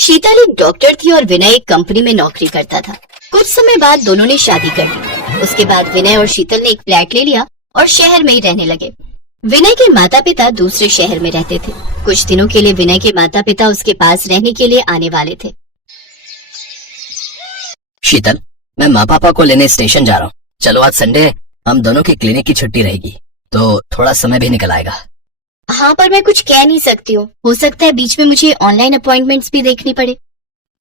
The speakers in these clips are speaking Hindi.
शीतल एक डॉक्टर थी और विनय एक कंपनी में नौकरी करता था। कुछ समय बाद दोनों ने शादी कर ली। उसके बाद विनय और शीतल ने एक फ्लैट ले लिया और शहर में ही रहने लगे। विनय के माता पिता दूसरे शहर में रहते थे। कुछ दिनों के लिए विनय के माता पिता उसके पास रहने के लिए आने वाले थे। शीतल, मैं माँ पापा को लेने स्टेशन जा रहा हूँ। चलो, आज संडे है, हम दोनों की क्लिनिक की छुट्टी रहेगी, तो थोड़ा समय भी निकल आएगा। हाँ, पर मैं कुछ कह नहीं सकती हूँ। हो सकता है बीच में मुझे ऑनलाइन अपॉइंटमेंट्स भी देखनी पड़े।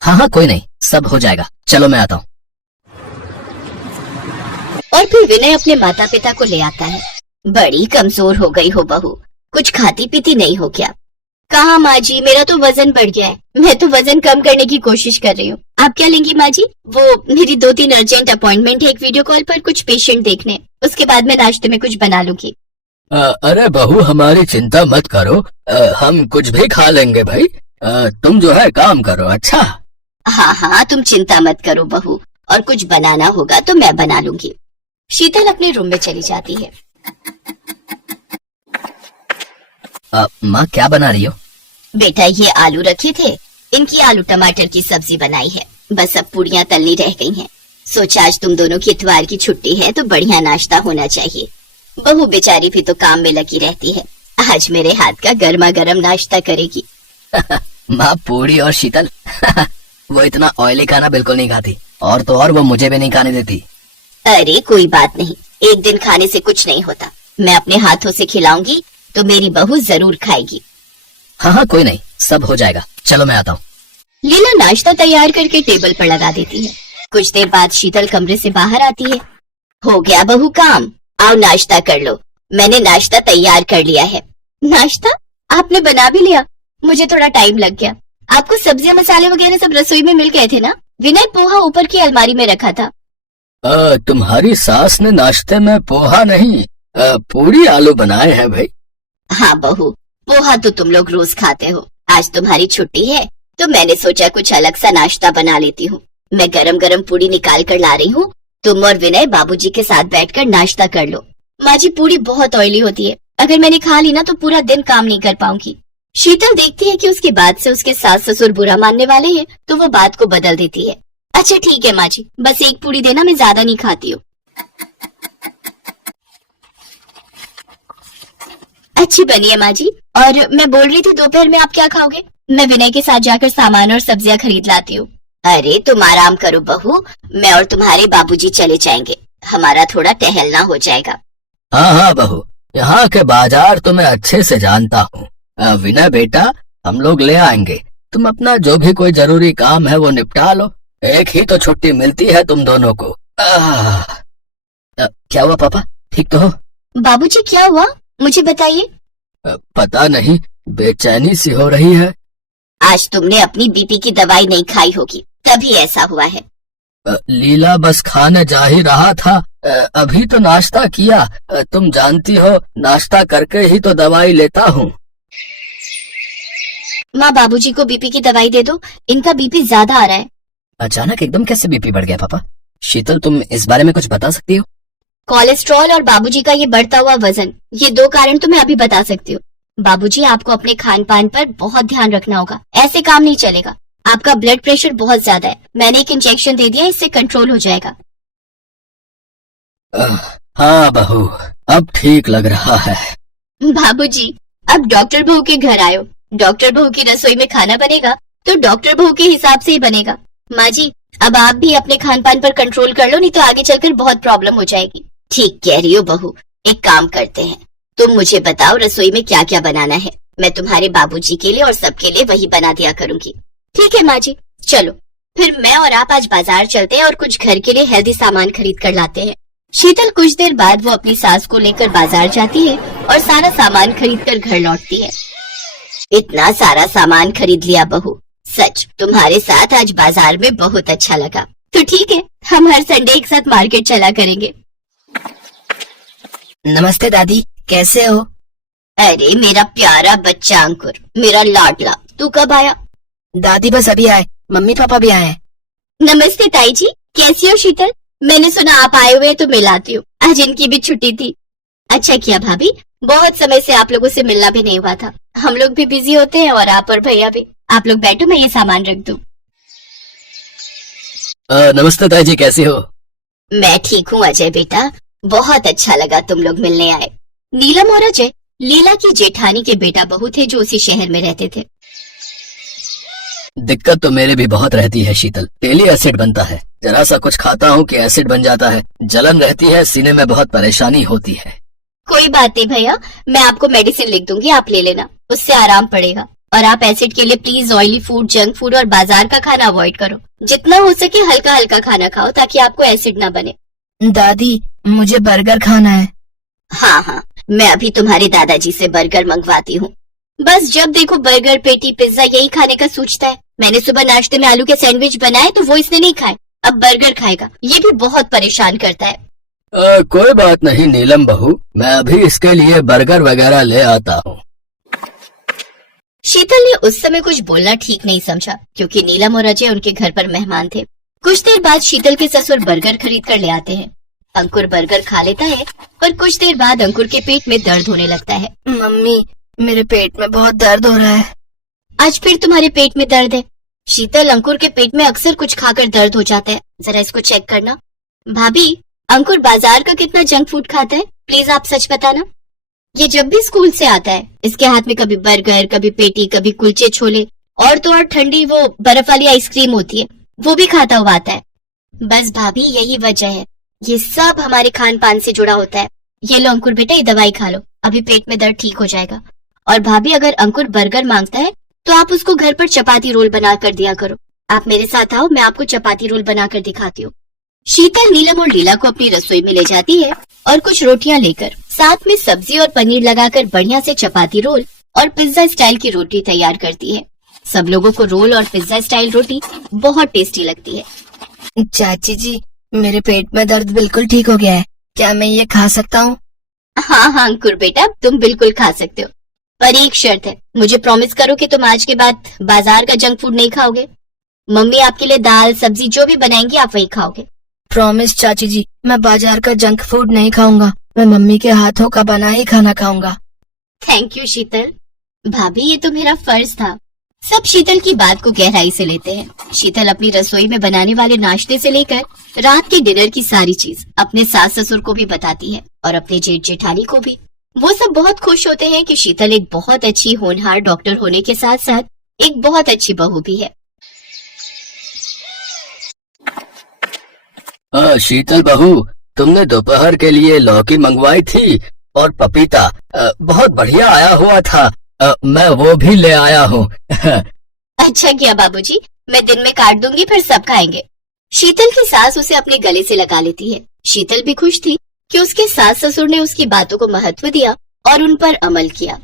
हाँ, कोई नहीं, सब हो जाएगा। चलो, मैं आता हूँ। और फिर विनय अपने माता पिता को ले आता है। बड़ी कमजोर हो गई हो बहू, कुछ खाती पीती नहीं हो क्या? कहाँ माँ जी, मेरा तो वजन बढ़ गया है। मैं तो वजन कम करने की कोशिश कर रही हूँ। आप क्या लेंगी माँ जी? वो मेरी 2-3 अर्जेंट अपॉइंटमेंट है एक वीडियो कॉल पर कुछ पेशेंट देखने। उसके बाद मैं नाश्ते में कुछ बना लूंगी। अरे बहू, हमारी चिंता मत करो, हम कुछ भी खा लेंगे भाई। तुम जो है काम करो। अच्छा? हाँ, तुम चिंता मत करो बहू, और कुछ बनाना होगा तो मैं बना लूंगी। शीतल अपने रूम में चली जाती है। माँ, क्या बना रही हो? बेटा, ये आलू रखे थे, इनकी आलू टमाटर की सब्जी बनाई है। बस अब पूड़ियाँ तलनी रह गई हैं। सोचा आज तुम दोनों की इतवार की छुट्टी है तो बढ़िया नाश्ता होना चाहिए। बहू बेचारी भी तो काम में लगी रहती है, आज मेरे हाथ का गर्मा गर्म नाश्ता करेगी। माँ, पूड़ी और शीतल वो इतना ऑयली खाना बिल्कुल नहीं खाती, और तो और वो मुझे भी नहीं खाने देती। अरे कोई बात नहीं, एक दिन खाने से कुछ नहीं होता। मैं अपने हाथों से खिलाऊंगी तो मेरी बहू जरूर खाएगी। हाँ, कोई नहीं, सब हो जाएगा। चलो, मैं आता हूँ। लीला नाश्ता तैयार करके टेबल पर लगा देती है। कुछ देर बाद शीतल कमरे से बाहर आती है। हो गया बहू काम, आओ नाश्ता कर लो। मैंने नाश्ता तैयार कर लिया है। नाश्ता आपने बना भी लिया? मुझे थोड़ा टाइम लग गया। आपको सब्जियां मसाले वगैरह सब रसोई में मिल गए थे ना? विनय पोहा ऊपर की अलमारी में रखा था। तुम्हारी सास ने नाश्ते में पोहा नहीं, पूरी आलू बनाए हैं भाई। हाँ बहू, पोहा तो तुम लोग रोज खाते हो। आज तुम्हारी छुट्टी है तो मैंने सोचा कुछ अलग सा नाश्ता बना लेती हूँ। मैं गरम गरम पूरी निकाल कर ला रही हूँ। तुम और विनय बाबूजी के साथ बैठकर नाश्ता कर लो। माँ जी, पूरी बहुत ऑयली होती है, अगर मैंने खा ली ना तो पूरा दिन काम नहीं कर पाऊंगी। शीतल देखती है कि उसके बाद से उसके सास ससुर बुरा मानने वाले हैं, तो वो बात को बदल देती है। अच्छा ठीक है माँ जी, बस एक पूरी देना, मैं ज्यादा नहीं खाती हूँ। अच्छी बनी है माँ जी। और मैं बोल रही थी दोपहर में आप क्या खाओगे? मैं विनय के साथ जाकर सामान और सब्जियां खरीद लाती हूँ। अरे तुम आराम करो बहू, मैं और तुम्हारे बाबूजी चले जाएंगे, हमारा थोड़ा टहलना हो जाएगा। हाँ बहू, यहाँ के बाजार तो मैं अच्छे से जानता हूँ। विनय बेटा, हम लोग ले आएंगे, तुम अपना जो भी कोई जरूरी काम है वो निपटा लो। एक ही तो छुट्टी मिलती है तुम दोनों को। क्या हुआ पापा, ठीक तो हो? बाबूजी क्या हुआ, मुझे बताइए। पता नहीं, बेचैनी सी हो रही है। आज तुमने अपनी बीपी की दवाई नहीं खाई होगी, तभी ऐसा हुआ है। लीला बस खाने जा ही रहा था, अभी तो नाश्ता किया। तुम जानती हो, नाश्ता करके ही तो दवाई लेता हूँ। माँ, बाबूजी को बीपी की दवाई दे दो, इनका बीपी ज्यादा आ रहा है। अचानक एकदम कैसे बीपी बढ़ गया पापा? शीतल, तुम इस बारे में कुछ बता सकती हो? कोलेस्ट्रॉल और बाबूजी का ये बढ़ता हुआ वजन, ये 2 कारण तो मैं अभी बता सकती हूँ। बाबूजी, आपको अपने खान पान पर बहुत ध्यान रखना होगा, ऐसे काम नहीं चलेगा। आपका ब्लड प्रेशर बहुत ज्यादा है, मैंने एक इंजेक्शन दे दिया, इससे कंट्रोल हो जाएगा। हाँ बहू, अब ठीक लग रहा है। बाबूजी, अब डॉक्टर बहू के घर आयो। डॉक्टर बहू की रसोई में खाना बनेगा तो डॉक्टर बहू के हिसाब से ही बनेगा। माँ जी, अब आप भी अपने खान पान पर कंट्रोल कर लो, नहीं तो आगे चलकर बहुत प्रॉब्लम हो जाएगी। ठीक कह रही हो बहू, एक काम करते हैं, तुम मुझे बताओ रसोई में क्या क्या बनाना है, मैं तुम्हारे बाबूजी के लिए और सबके लिए वही बना दिया करूंगी। ठीक है माँ जी, चलो फिर मैं और आप आज बाजार चलते हैं और कुछ घर के लिए हेल्दी सामान खरीद कर लाते हैं। शीतल कुछ देर बाद वो अपनी सास को लेकर बाजार जाती है और सारा सामान खरीद कर घर लौटती है। इतना सारा सामान खरीद लिया बहू, सच तुम्हारे साथ आज बाजार में बहुत अच्छा लगा। तो ठीक है, हम हर संडे एक साथ मार्केट चला करेंगे। नमस्ते दादी, कैसे हो? अरे मेरा प्यारा बच्चा अंकुर, मेरा लाडला, तू कब आया? दादी बस अभी आए, मम्मी पापा भी आए। नमस्ते ताई जी, कैसी हो शीतल? मैंने सुना आप आए हुए तो मिलाती हूँ, आज इनकी भी छुट्टी थी। अच्छा किया भाभी, बहुत समय से आप लोगों से मिलना भी नहीं हुआ था। हम लोग भी बिजी होते हैं और आप और भैया भी। आप लोग बैठो, मैं ये सामान रख दूं। नमस्ते ताई जी, कैसी हो? मैं ठीक हूँ अजय बेटा, बहुत अच्छा लगा तुम लोग मिलने आए। नीलम और अजय लीला की जेठानी के बेटा बहू थे जो उसी शहर में रहते थे। दिक्कत तो मेरे भी बहुत रहती है शीतल, डेली एसिड बनता है, जरा सा कुछ खाता हूँ कि एसिड बन जाता है, जलन रहती है, सीने में बहुत परेशानी होती है। कोई बात नहीं भैया, मैं आपको मेडिसिन लिख दूंगी, आप ले लेना, उससे आराम पड़ेगा। और आप एसिड के लिए please oily food, junk food और बाजार का खाना अवॉइड करो। जितना हो सके हल्का हल्का खाना खाओ ताकि आपको एसिड ना बने। दादी, मुझे बर्गर खाना है। हाँ हाँ, मैं अभी तुम्हारे दादाजी से बर्गर मंगवाती हूँ। बस जब देखो बर्गर, पेटी, पिज्जा यही खाने का सोचता है। मैंने सुबह नाश्ते में आलू के सैंडविच बनाए तो वो इसने नहीं खाए, अब बर्गर खाएगा। ये भी बहुत परेशान करता है। कोई बात नहीं नीलम बहू, मैं अभी इसके लिए बर्गर वगैरह ले आता हूँ। शीतल ने उस समय कुछ बोलना ठीक नहीं समझा क्योंकि नीलम और अजय उनके घर पर मेहमान थे। कुछ देर बाद शीतल के ससुर बर्गर खरीद कर ले आते हैं। अंकुर बर्गर खा लेता है पर कुछ देर बाद अंकुर के पेट में दर्द होने लगता है। मम्मी, मेरे पेट में बहुत दर्द हो रहा है। आज फिर तुम्हारे पेट में दर्द है? शीतल, अंकुर के पेट में अक्सर कुछ खाकर दर्द हो जाता है, जरा इसको चेक करना। भाभी, अंकुर बाजार का कितना जंक फूड खाता है, प्लीज आप सच बताना। ये जब भी स्कूल से आता है इसके हाथ में कभी बर्गर, कभी पेटी, कभी कुलचे छोले और तो और ठंडी वो बर्फ वाली आइसक्रीम होती है, वो भी खाता हुआ आता है। बस भाभी, यही वजह है, ये सब हमारे खान पान से जुड़ा होता है। ये लो अंकुर बेटा, ये दवाई खा लो, अभी पेट में दर्द ठीक हो जाएगा। और भाभी, अगर अंकुर बर्गर मांगता है तो आप उसको घर पर चपाती रोल बना कर दिया करो। आप मेरे साथ आओ, मैं आपको चपाती रोल बनाकर दिखाती हूँ। शीतल नीलम और लीला को अपनी रसोई में ले जाती है और कुछ रोटियां लेकर साथ में सब्जी और पनीर लगाकर बढ़िया से चपाती रोल और पिज्जा स्टाइल की रोटी तैयार करती है। सब लोगों को रोल और पिज्जा स्टाइल रोटी बहुत टेस्टी लगती है। चाची जी, मेरे पेट में दर्द बिल्कुल ठीक हो गया है, क्या मैं ये खा सकता हूँ? हाँ हाँ अंकुर बेटा, तुम बिल्कुल खा सकते हो, पर एक शर्त है, मुझे प्रॉमिस करो कि तुम आज के बाद बाजार का जंक फूड नहीं खाओगे। मम्मी आपके लिए दाल सब्जी जो भी बनाएंगी आप वही खाओगे। प्रॉमिस चाची जी, मैं बाजार का जंक फूड नहीं खाऊंगा, मैं मम्मी के हाथों का बना ही खाना खाऊंगा। थैंक यू शीतल। भाभी, ये तो मेरा फर्ज था। सब शीतल की बात को गहराई से लेते हैं। शीतल अपनी रसोई में बनाने वाले नाश्ते से लेकर रात के डिनर की सारी चीज अपने सास ससुर को भी बताती है और अपने जेठ जेठानी को भी। वो सब बहुत खुश होते हैं कि शीतल एक बहुत अच्छी होनहार डॉक्टर होने के साथ साथ एक बहुत अच्छी बहू भी है। शीतल बहू, तुमने दोपहर के लिए लौकी मंगवाई थी और पपीता बहुत बढ़िया आया हुआ था, मैं वो भी ले आया हूँ। अच्छा किया बाबूजी, मैं दिन में काट दूंगी, फिर सब खाएंगे। शीतल की सास उसे अपने गले से लगा लेती है। शीतल भी खुश थी कि उसके सास ससुर ने उसकी बातों को महत्व दिया और उन पर अमल किया।